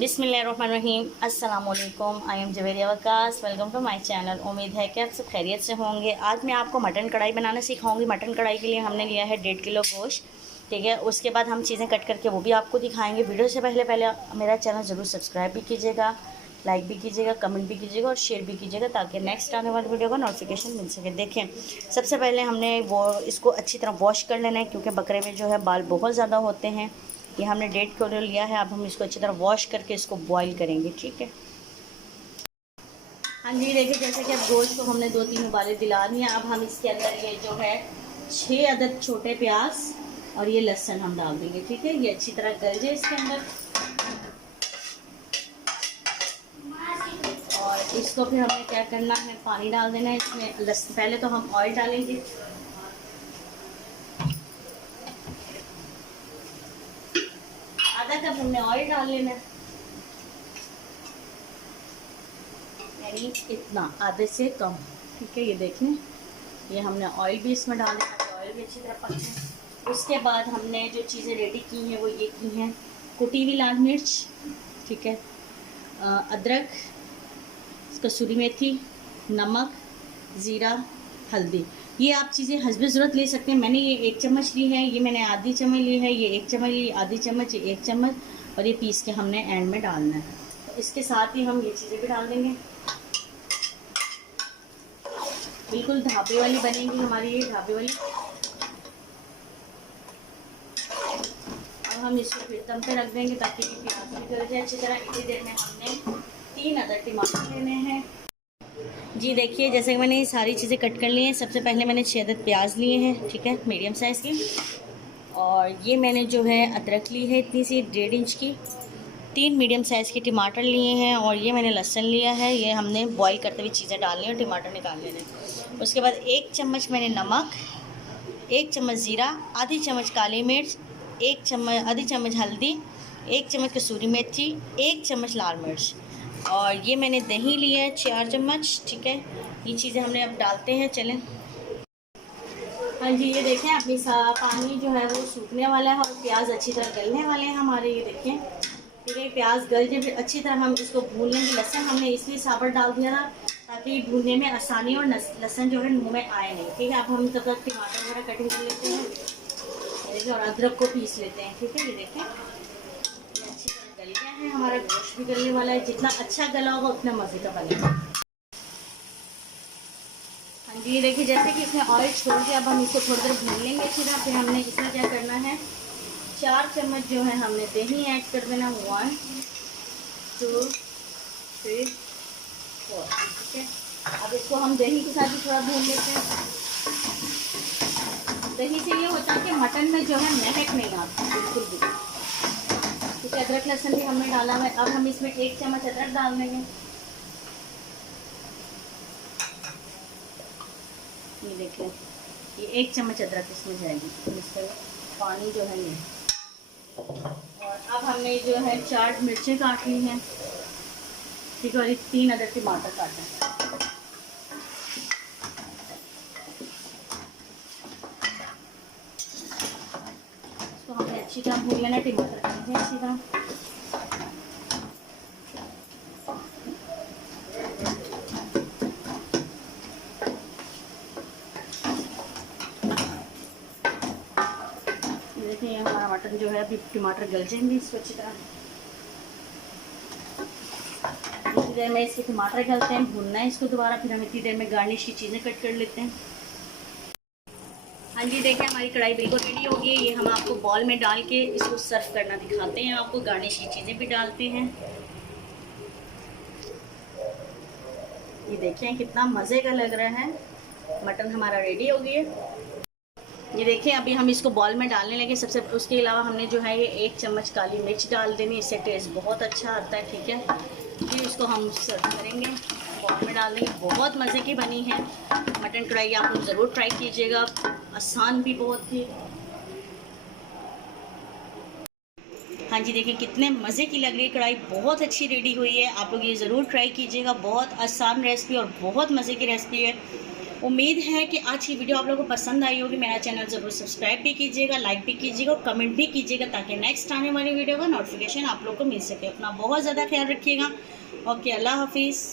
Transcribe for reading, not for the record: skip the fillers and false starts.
बिस्मिल्लाहिर्रहमानिर्रहीम। अस्सलामुअलैकुम। I am Javeria Waqas. Welcome to my channel. उम्मीद है कि आप सब खैरियत से होंगे। आज मैं आपको मटन कढ़ाई बनाना सिखाऊंगी। मटन कढ़ाई के लिए हमने लिया है 1.5 किलो गोश्त, ठीक है। उसके बाद हम चीज़ें कट करके वो भी आपको दिखाएंगे। वीडियो से पहले मेरा चैनल ज़रूर सब्सक्राइब भी कीजिएगा, लाइक भी कीजिएगा, कमेंट भी कीजिएगा और शेयर भी कीजिएगा ताकि नेक्स्ट आने वाली वीडियो का नोटिफिकेशन मिल सके। देखें, सबसे पहले हमने इसको अच्छी तरह वॉश कर लेना है क्योंकि बकरे में जो है बाल बहुत ज़्यादा होते हैं। ये हमने 1.5 किलो लिया है। अब हम इसको अच्छी तरह वॉश करके इसको बॉईल करेंगे, ठीक है। हाँ जी, देखिए जैसे कि अब गोश्त को हमने 2-3 उबाले दिला दिए। अब हम इसके अंदर ये जो है 6 अदद छोटे प्याज और ये लहसुन हम डाल देंगे, ठीक है। ये अच्छी तरह गल जाए इसके अंदर और इसको फिर हमें क्या करना है, पानी डाल देना है इसमें। पहले तो हम ऑयल डालेंगे, आधा कप हमने ऑयल डाल लेना है, यानी इतना, आधे से कम, ठीक है। ये देखें, ये हमने ऑयल भी इसमें डाल देना है, ऑयल भी अच्छी तरह पक जाए। उसके बाद हमने जो चीज़ें रेडी की हैं वो ये की हैं, कुटी हुई लाल मिर्च, ठीक है, अदरक, कसूरी मेथी, नमक, ज़ीरा, हल्दी। ये आप चीज़ें हस्बे ज़रूरत ले सकते हैं। मैंने ये 1 चम्मच ली है, ये मैंने आधी चम्मच ली है, ये 1 चम्मच ली, आधी चम्मच, ये 1 चम्मच और ये पीस के हमने एंड में डालना है। तो इसके साथ ही हम ये चीज़ें भी डाल देंगे। बिल्कुल ढाबे वाली बनेगी हमारी, ये ढाबे वाली। अब हम इसको फिर दम पे रख देंगे ताकि प्याज भी गल जाए अच्छी तरह। इतनी देर में हमने 3 अदद टमाटर लेने हैं। जी देखिए, जैसे कि मैंने ये सारी चीज़ें कट कर ली हैं। सबसे पहले मैंने 6 अदद प्याज लिए हैं, ठीक है, मीडियम साइज़ की। और ये मैंने जो है अदरक ली है इतनी सी 1.5 इंच की। 3 मीडियम साइज़ के टमाटर लिए हैं और ये मैंने लहसुन लिया है। ये हमने बॉईल करते हुए चीज़ें डालनी है और टमाटर निकाल लेने। उसके बाद 1 चम्मच मैंने नमक, 1 चम्मच ज़ीरा, आधी चम्मच काली मिर्च, आधी चम्मच हल्दी, 1 चम्मच कसूरी मेथी, 1 चम्मच लाल मिर्च और ये मैंने दही लिया है 4 चम्मच, ठीक है। ये चीज़ें हमने अब डालते हैं, चलें। हाँ जी, ये देखें, अपनी पानी जो है वो सूखने वाला है और प्याज अच्छी तरह गलने वाले हैं हमारे। ये देखें, ठीक है, प्याज गल जाए फिर अच्छी तरह हम इसको भून लेंगे। लहसुन हमने इसलिए साबुत डाल दिया था ताकि भूनने में आसानी और लहसुन जो है मुँह में आए नहीं, ठीक है। अब हम तब तक टमाटर वगैरह कटिंग कर लेते हैं, देखिए, और अदरक को पीस लेते हैं, ठीक है। ये देखें, ये अच्छी तरह गल गया है, हमारा गोश्त भी गलने वाला है। जितना अच्छा गला होगा उतना मज़े का बनेगा। हाँ जी, ये देखिए, जैसे कि इसमें ऑयल छोड़ दिया। अब हम इसको थोड़ी देर भून लेंगे अच्छी तरह। फिर हमने इसमें क्या करना है, 4 चम्मच जो है हमने दही ऐड कर देना। 1 2 3 4, ठीक है। अब इसको हम दही के साथ भी थोड़ा भून लेते हैं। दही से ये होता है कि मटन में जो है महक नहीं आती बिल्कुल भी, ठीक है। अदरक लहसुन भी हमने डाला है। अब हम इसमें 1 चम्मच अदरक डाल देंगे। ये देखिए, ये 1 चम्मच अदरक इसमें जाएगी। इसका पानी जो है ये, और अब हमने जो है 4 मिर्चें काट ली हैं, ठीक है, और 3 अदद टमाटर काटे हैं। इसको हमने अच्छी तरह भून लेना। टमाटर काटे अच्छी तरह। देखिए, हमारा मटन जो है अभी टमाटर गल जाएंगे इसको अच्छी तरह। इतनी देर में इसके टमाटर गलते हैं, भूनना है इसको दोबारा। फिर हम इतनी देर में गार्निश की चीज़ें कट कर लेते हैं। हाँ जी, देखिए, हमारी कढ़ाई बिल्कुल रेडी हो गई है। ये हम आपको बॉल में डाल के इसको सर्व करना दिखाते हैं। आपको गार्निश की चीज़ें भी डालते हैं। ये देखें, कितना मज़े का लग रहा है। मटन हमारा रेडी हो गई है। ये देखें, अभी हम इसको बॉल में डालने लगे। सबसे उसके अलावा हमने जो है ये 1 चम्मच काली मिर्च डाल देनी, इससे टेस्ट बहुत अच्छा आता है, ठीक है। फिर इसको हम सर्व करेंगे, बॉल में डाल देंगे। बहुत मज़े की बनी है मटन कढ़ाई, आप लोग ज़रूर ट्राई कीजिएगा। आसान भी बहुत थी। हाँ जी, देखिए कितने मज़े की लग रही है कढ़ाई, बहुत अच्छी रेडी हुई है। आप लोग ये ज़रूर ट्राई कीजिएगा। बहुत आसान रेसिपी और बहुत मज़े की रेसिपी है। उम्मीद है कि आज की वीडियो आप लोगों को पसंद आई होगी। मेरा चैनल ज़रूर सब्सक्राइब भी कीजिएगा, लाइक भी कीजिएगा और कमेंट भी कीजिएगा, ताकि नेक्स्ट आने वाली वीडियो का नोटिफिकेशन आप लोग को मिल सके। अपना बहुत ज़्यादा ख्याल रखिएगा। ओके, अल्लाह हाफिज़।